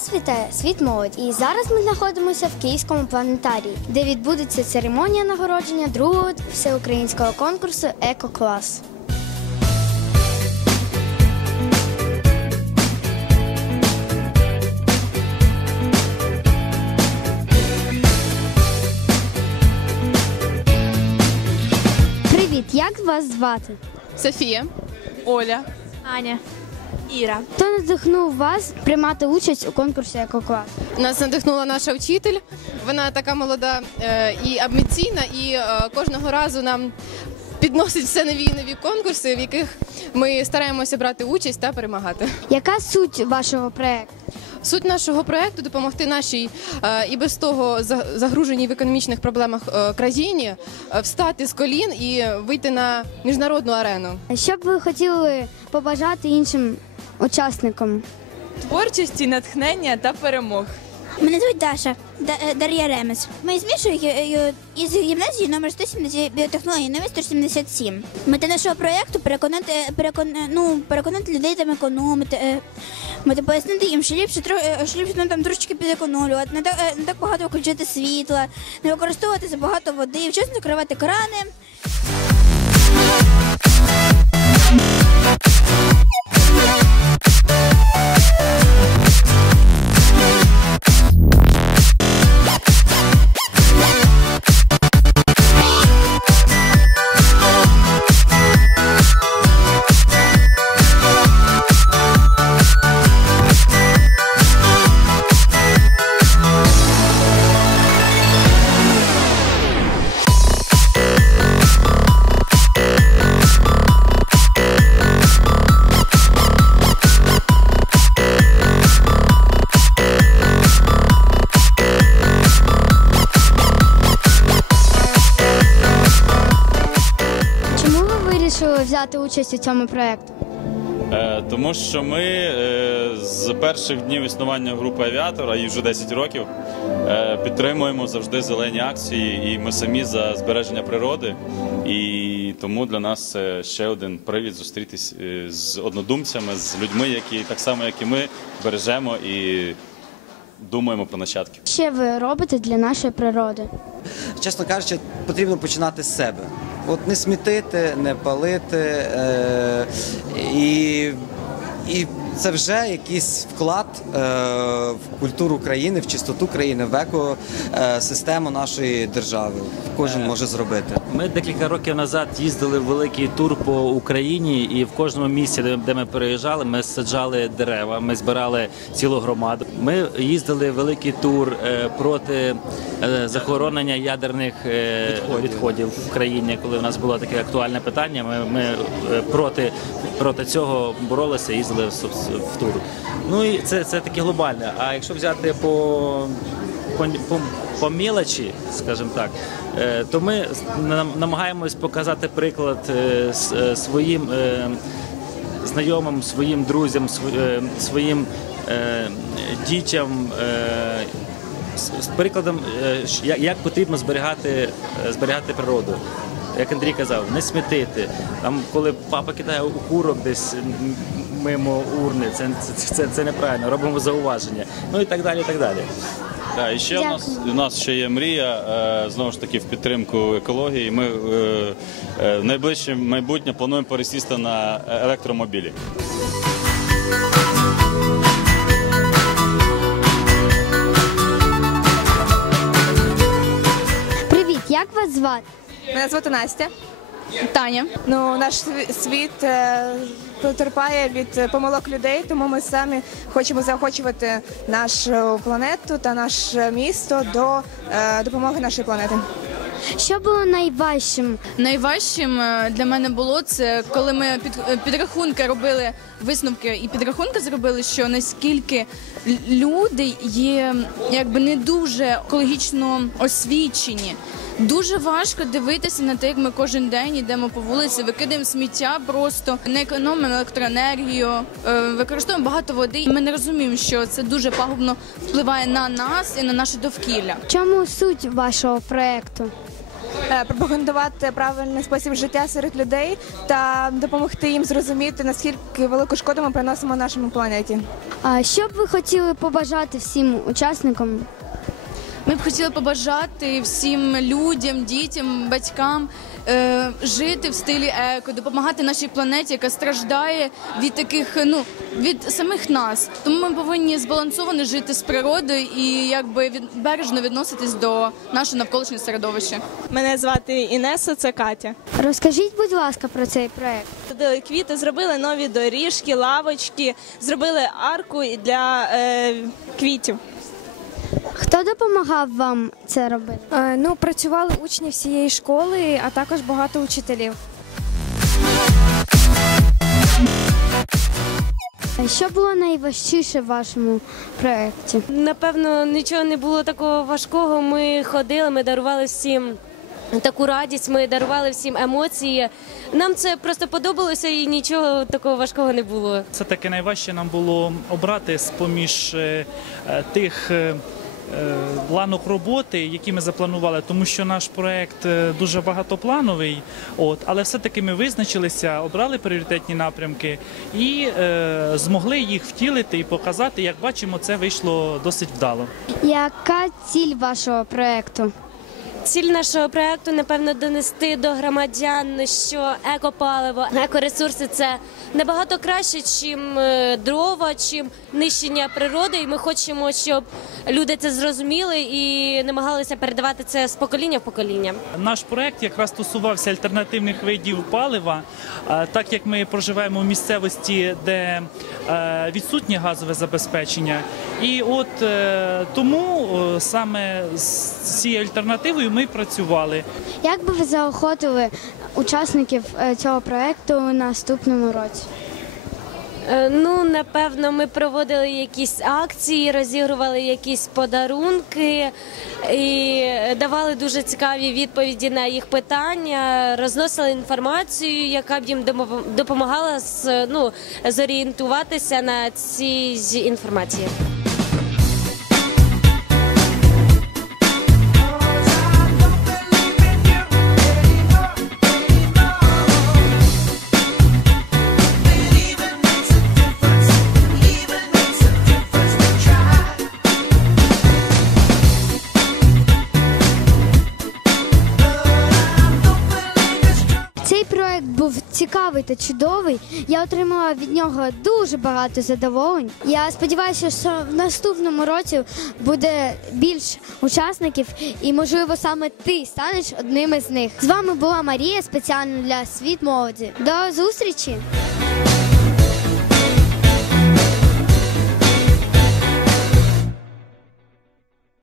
Вас вітає світ молодь. І зараз ми знаходимося в Київському планетарії, де відбудеться церемонія нагородження другого всеукраїнського конкурсу Екоклас. Привіт, як вас звати? Софія, Оля, Аня. Іра. Хто надихнув вас приймати участь у конкурсі Екоклас? Нас надихнула наша вчитель. Вона така молода е, і амбіційна, і е, кожного разу нам підносить все нові і нові конкурси, в яких ми стараємося брати участь та перемагати. Яка суть вашого проєкту? Суть нашого проекту допомогти нашій е, і без того за- загруженій в економічних проблемах е, країні е, встати з колін і вийти на міжнародну арену. Що б ви хотіли побажати іншим учасникам? творчості, натхнення та перемог. Мене звуть Даша Да- е, Дар'я Ремес. Ми з Мішою гі- гі- із гімназії номер 170 біотехнології номер 177. Мета нашого проєкту переконати, перекон, ну, переконати людей там економити. е, Мета пояснити їм, що ліпше, е, що ліпше ну, там трошечки підекономлювати, не так, е, не так багато включити світла, не використовувати забагато води, вчасно закривати крани. Вирішили взяти участь у цьому проєкті? Е, Тому що ми е, з перших днів існування групи авіатора, і вже 10 років, е, підтримуємо завжди зелені акції, і ми самі за збереження природи. І тому для нас це ще один привід зустрітись з однодумцями, з людьми, які так само, як і ми, бережемо і думаємо про нащадків. Що ви робите для нашої природи? чесно кажучи, потрібно починати з себе. От не смітити, не палити. Е- і, і це вже якийсь вклад е- в культуру країни, в чистоту країни, в екосистему нашої держави. Кожен може зробити. Ми декілька років назад їздили в великий тур по Україні, і в кожному місці, де- ми переїжджали, ми саджали дерева, ми збирали цілу громаду. Ми їздили в великий тур е, проти е, захоронення ядерних е, відходів. в країні, коли в нас було таке актуальне питання. Ми, ми проти, проти цього боролися, їздили в тур. Ну і це, це таке глобальне. А якщо взяти по по, по, по мілочі, скажімо так, е, то ми нам- намагаємось показати приклад е, е, своїм знайомим, своїм друзям, св- своїм дітям. з- прикладом, як, потрібно зберігати, зберігати природу. Як Андрій казав, не смітити. Там, коли папа кидає окурок десь мимо урни, це, це, це, це неправильно, робимо зауваження. Ну і так далі. і так далі. Так, і ще у нас, у нас ще є мрія, е, знову ж таки, в підтримку екології. Ми е, е, в найближче майбутнє плануємо пересісти на електромобілі. Привіт, як вас звати? Мене звати Настя. Таня. Ну, наш світ е, потерпає від е, помилок людей, тому ми самі хочемо заохочувати нашу планету та наше місто до е, допомоги нашої планети. Що було найважчим? Найважчим е, для мене було це, коли ми під, підрахунки робили висновки і підрахунки зробили, що наскільки люди є якби не дуже екологічно освічені. Дуже важко дивитися на те, як ми кожен день йдемо по вулиці, викидаємо сміття, просто не економимо електроенергію, е, використовуємо багато води. Ми не розуміємо, що це дуже пагубно впливає на нас і на наше довкілля. Чому суть вашого проєкту? е, пропагандувати правильний спосіб життя серед людей та допомогти їм зрозуміти, наскільки велику шкоду ми приносимо нашому планеті. А що б ви хотіли побажати всім учасникам? Ми б хотіли побажати всім людям, дітям, батькам е, жити в стилі еко, допомагати нашій планеті, яка страждає від таких, ну від самих нас. Тому ми повинні збалансовано жити з природою і якби від, бережно відноситись до нашого навколишнього середовища. Мене звати Інеса, це Катя. Розкажіть, будь ласка, про цей проект. Садили квіти, зробили нові доріжки, лавочки, зробили арку для е, квітів. Хто допомагав вам це робити? Е, Ну, працювали учні всієї школи, а також багато учителів. Що було найважчіше в вашому проєкті? Напевно, нічого не було такого важкого. Ми ходили, ми дарували всім таку радість, ми дарували всім емоції. Нам це просто подобалося і нічого такого важкого не було. Це таки найважче нам було обрати з поміж е, е, тих. Е, е, Ланок роботи, які ми запланували, тому що наш проект е, дуже багатоплановий. От, але все-таки ми визначилися, обрали пріоритетні напрямки і е, змогли їх втілити і показати. Як бачимо, це вийшло досить вдало. Яка ціль вашого проєкту? Ціль нашого проекту, напевно, донести до громадян, що екопаливо, екоресурси це набагато краще, чим е, дрова, чим нищення природи. І ми хочемо, щоб люди це зрозуміли і намагалися передавати це з покоління в покоління. Наш проект якраз стосувався альтернативних видів палива, так як ми проживаємо в місцевості, де е, відсутнє газове забезпечення. І от е, тому е, саме з цією альтернативою ми працювали. Як би ви заохотили учасників е, цього проєкту у наступному році? Е, Ну, напевно, ми проводили якісь акції, розігрували якісь подарунки і давали дуже цікаві відповіді на їх питання, розносили інформацію, яка б їм допомагала з- ну, зорієнтуватися на цій інформації. Цей проект був цікавий та чудовий. Я отримала від нього дуже багато задоволень. Я сподіваюся, що в наступному році буде більш учасників, і можливо саме ти станеш одним із них. З вами була Марія спеціально для світ молоді. До зустрічі!